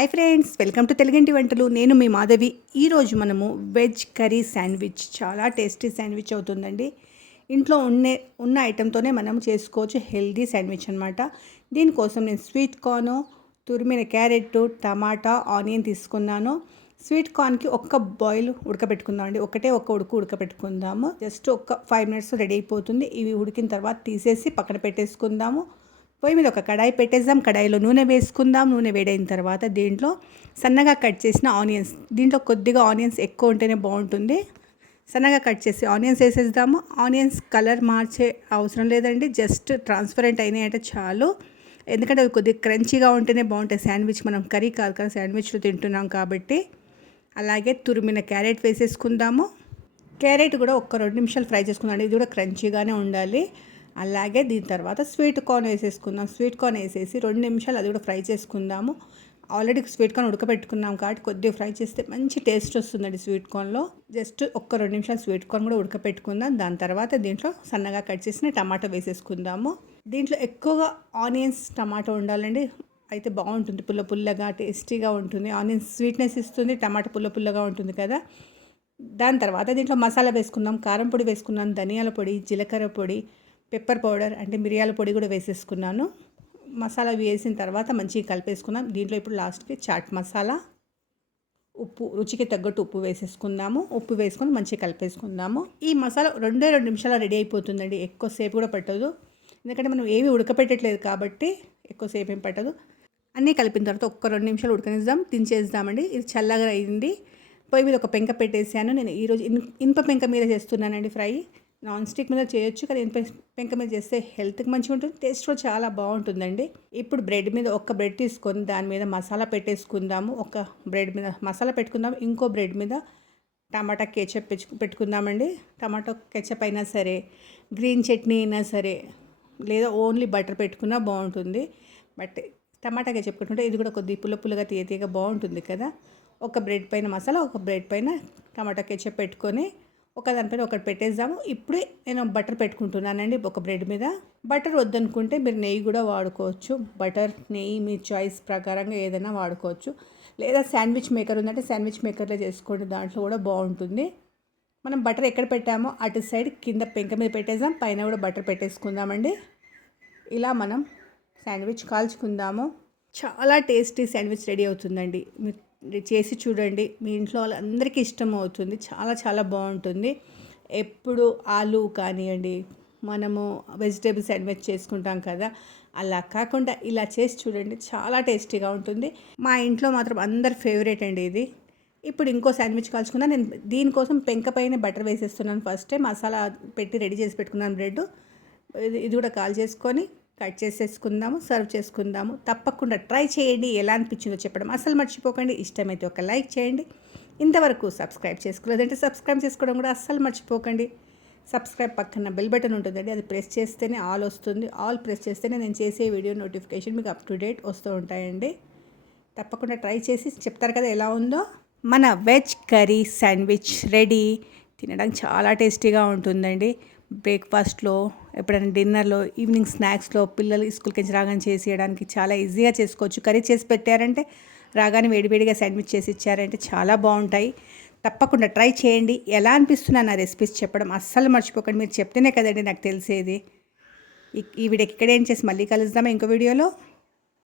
Hi friends welcome to తెలుగింటి వంటలు. నేను మీ మాధవి. ఈరోజు మనము వెజ్ కర్రీ శాండ్విచ్. చాలా టేస్టీ శాండ్విచ్ అవుతుందండి. ఇంట్లో ఉండే ఉన్న ఐటెంతోనే మనం చేసుకోవచ్చు హెల్దీ శాండ్విచ్ అనమాట దీనికోసం నేను స్వీట్ కార్న్ తురిమిన క్యారెట్ టమాటా ఆనియన్ తీసుకున్నాను. స్వీట్ కార్న్కి ఒక్క బాయిల్ ఉడకబెట్టుకుందాం అండి. ఒకటే ఒక్క ఉడుకు ఉడకబెట్టుకుందాము. జస్ట్ ఒక ఫైవ్ మినిట్స్ రెడీ అయిపోతుంది. ఇవి ఉడికిన తర్వాత తీసేసి పక్కన పెట్టేసుకుందాము. పొయ్యి మీద ఒక కడాయి పెట్టేద్దాం. కడాయిలో నూనె వేసుకుందాం. నూనె వేడైన తర్వాత దీంట్లో సన్నగా కట్ చేసిన ఆనియన్స్. దీంట్లో కొద్దిగా ఆనియన్స్ ఎక్కువ ఉంటేనే బాగుంటుంది. సన్నగా కట్ చేసి ఆనియన్స్ వేసేద్దాము. ఆనియన్స్ కలర్ మార్చే అవసరం లేదండి. జస్ట్ ట్రాన్స్పరెంట్ అయినాయి అంటే చాలు. ఎందుకంటే అవి కొద్దిగా క్రంచీగా ఉంటేనే బాగుంటాయి. శాండ్విచ్ మనం కర్రీ కాదు కదా శాండ్విచ్లో తింటున్నాం కాబట్టి. అలాగే తురిమిన క్యారెట్ వేసేసుకుందాము. క్యారెట్ కూడా ఒక్క రెండు నిమిషాలు ఫ్రై చేసుకుందాం. ఇది కూడా క్రంచీగానే ఉండాలి. అలాగే దీని తర్వాత స్వీట్ కార్న్ వేసేసుకుందాం. స్వీట్ కార్న్ వేసేసి రెండు నిమిషాలు అది కూడా ఫ్రై చేసుకుందాము. ఆల్రెడీ స్వీట్ కార్న్ ఉడకబెట్టుకున్నాం కాబట్టి కొద్దిగా ఫ్రై చేస్తే మంచి టేస్ట్ వస్తుందండి స్వీట్ కార్న్లో. జస్ట్ ఒక్క రెండు నిమిషాలు స్వీట్ కార్న్ కూడా ఉడకపెట్టుకుందాం దాని తర్వాత దీంట్లో సన్నగా కట్ చేసిన టమాటో వేసేసుకుందాము. దీంట్లో ఎక్కువగా ఆనియన్స్ టమాటో ఉండాలండి. అయితే బాగుంటుంది. పుల్ల పుల్లగా టేస్టీగా ఉంటుంది. ఆనియన్స్ స్వీట్నెస్ ఇస్తుంది టమాటా పుల్ల పుల్లగా ఉంటుంది కదా. దాని తర్వాత దీంట్లో మసాలా వేసుకుందాం. కారం పొడి వేసుకున్నాం. ధనియాల పొడి జీలకర్ర పొడి పెప్పర్ పౌడర్ అంటే మిరియాల పొడి కూడా వేసేసుకున్నాను. మసాలా వేసిన తర్వాత మంచిగా కలిపేసుకున్నాం దీంట్లో ఇప్పుడు లాస్ట్కి చాట్ మసాలా ఉప్పు రుచికి తగ్గట్టు ఉప్పు వేసేసుకుందాము. ఉప్పు వేసుకొని మంచిగా కలిపేసుకుందాము. ఈ మసాలా రెండే రెండు నిమిషాలు రెడీ అయిపోతుందండి. ఎక్కువసేపు కూడా పట్టదు. ఎందుకంటే మనం ఏమి ఉడకపెట్టట్లేదు కాబట్టి ఎక్కువసేపు ఏం పట్టదు. అన్నీ కలిపిన తర్వాత ఒక్క రెండు నిమిషాలు ఉడకనిద్దాం. దించేద్దామండి. ఇది చల్లగా అయింది. పొయ్యి మీద ఒక పెంక పెట్టేసాను నేను ఈరోజు ఇన్ ఇనుప పెంక మీద చేస్తున్నానండి ఫ్రై. నాన్ స్టిక్ మీద చేయొచ్చు కానీ పెంక మీద చేస్తే హెల్త్కి మంచిగా ఉంటుంది టేస్ట్ కూడా చాలా బాగుంటుందండి. ఇప్పుడు బ్రెడ్ మీద ఒక బ్రెడ్ తీసుకొని దాని మీద మసాలా పెట్టేసుకుందాము ఒక బ్రెడ్ మీద మసాలా పెట్టుకుందాం ఇంకో బ్రెడ్ మీద టమాటా కేచప్ పెట్టుకుందామండి. టమాటో కెచప్ అయినా సరే గ్రీన్ చట్నీ అయినా సరే లేదా ఓన్లీ బటర్ పెట్టుకున్నా బాగుంటుంది. బట్ టమాటా కెచప్ పెట్టుకుంటే ఇది కూడా కొద్దిగా పుల్ల పుల్లగా తీయ తీయగా బాగుంటుంది కదా. ఒక బ్రెడ్ పైన మసాలా ఒక బ్రెడ్ పైన టమాటా కెచప్ పెట్టుకొని ఒక దానిపైన ఒకటి పెట్టేద్దాము. ఇప్పుడే నేను బటర్ పెట్టుకుంటున్నానండి ఒక బ్రెడ్ మీద. బటర్ వద్దనుకుంటే మీరు నెయ్యి కూడా వాడుకోవచ్చు. బటర్ నెయ్యి మీ చాయిస్ ప్రకారంగా ఏదైనా వాడుకోవచ్చు. లేదా శాండ్విచ్ మేకర్ ఉందంటే శాండ్విచ్ మేకర్లో చేసుకోండి. దాంట్లో కూడా బాగుంటుంది. మనం బటర్ ఎక్కడ పెట్టామో అటు సైడ్ కింద పెంక మీద పెట్టేద్దాం. పైన కూడా బటర్ పెట్టేసుకుందామండి. ఇలా మనం శాండ్విచ్ కాల్చుకుందాము. చాలా టేస్టీ శాండ్విచ్ రెడీ అవుతుందండి. మీరు చేసి చూడండి. మీ ఇంట్లో వాళ్ళందరికీ ఇష్టం అవుతుంది చాలా చాలా బాగుంటుంది. ఎప్పుడు ఆలు కానివ్వండి మనము వెజిటేబుల్ శాండ్విచ్ చేసుకుంటాం కదా అలా కాకుండా ఇలా చేసి చూడండి. చాలా టేస్టీగా ఉంటుంది. మా ఇంట్లో మాత్రం అందరి ఫేవరెట్ అండి ఇది. ఇప్పుడు ఇంకో శాండ్విచ్ కాల్చుకున్నా నేను దీనికోసం పెంక పైన బటర్ వేసేస్తున్నాను ఫస్టే మసాలా పెట్టి రెడీ చేసి పెట్టుకున్నాను బ్రెడ్. ఇది కూడా కాల్ చేసుకొని కట్ చేసేసుకుందాము సర్వ్ చేసుకుందాము. తప్పకుండా ట్రై చేయండి ఎలా అనిపించిందో చెప్పడం అసలు మర్చిపోకండి. ఇష్టమైతే ఒక లైక్ చేయండి. ఇంతవరకు సబ్స్క్రైబ్ చేసుకోలేదంటే సబ్స్క్రైబ్ చేసుకోవడం కూడా అస్సలు మర్చిపోకండి. సబ్స్క్రైబ్ పక్కన బెల్ బటన్ ఉంటుందండి అది ప్రెస్ చేస్తేనే ఆల్ వస్తుంది. ఆల్ ప్రెస్ చేస్తేనే నేను చేసే వీడియో నోటిఫికేషన్ మీకు అప్ టు డేట్ వస్తూ ఉంటాయండి. తప్పకుండా ట్రై చేసి చెప్తారు కదా ఎలా ఉందో. మన వెజ్ కర్రీ శాండ్విచ్ రెడీ. తినడానికి చాలా టేస్టీగా ఉంటుందండి. బ్రేక్ఫాస్ట్లో ఎప్పుడైనా డిన్నర్లో ఈవినింగ్ స్నాక్స్లో పిల్లలు స్కూల్కి నుంచి రాగానే చేసేయడానికి చాలా ఈజీగా చేసుకోవచ్చు. కర్రీ చేసి పెట్టారంటే రాగానే వేడివేడిగా శాండ్విచ్ చేసి ఇచ్చారంటే చాలా బాగుంటాయి. తప్పకుండా ట్రై చేయండి. ఎలా అనిపిస్తున్నా నా రెసిపీస్ చెప్పడం అస్సలు మర్చిపోకండి. మీరు చెప్తేనే కదండి నాకు తెలిసేది. ఈ వీడియోకి ఇక్కడ ఏం చేసి మళ్ళీ కలుద్దామా ఇంకో వీడియోలో.